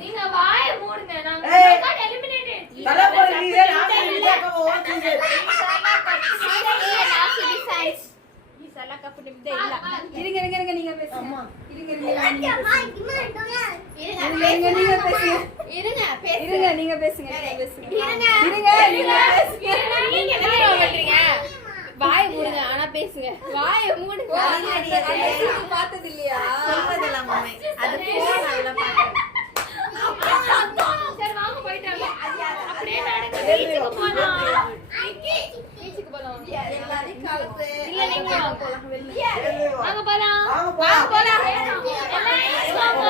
நீங்க வாயை மூடுங்க நாங்க எலிமினேட்டட் தலபதி ரீசன் இருங்க நீங்க பேசுங்க நீங்க பேசுங்க வாயை மூடுங்க ஆனா பேசுங்க வாயை மூடுங்க பார்த்தது இல்லையா சொல்றதெல்லாம் மாமே அது நல்லா பாக்குறேன் சரி வாங்க போயிட்டாங்க அப்படியே நடங்க பீச்சுக்கு போலாம் எல்லாரையும் கலந்து இல்ல நீங்க வாங்க போலாம் வாங்க போலாம் எல்லாரும் வாங்க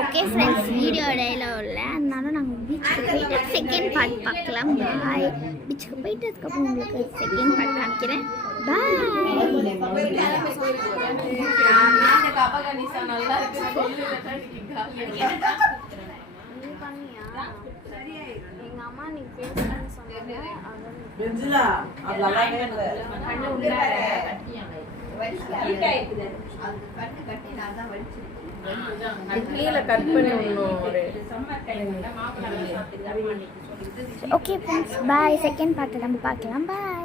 ஓகே ஃப்ரெண்ட்ஸ் வீடியோ இடையில இல்லை அதனால நாங்கள் பீச்சுக்கு போயிட்டு செகண்ட் பார்ட் பார்க்கலாம் பாய் பீச்சுக்கு போயிட்டு அதுக்கப்புறம் உங்களுக்கு செகண்ட் பார்ட் காமிக்கிறேன் பாய் எங்க அம்மா நீ பேசுறேன்னு சொன்னாங்க பென்சிலா அது நல்லாவே இல்ல கீழே கட் பண்ணி okay friends bye second part நம்ம பார்க்கலாம் பாய்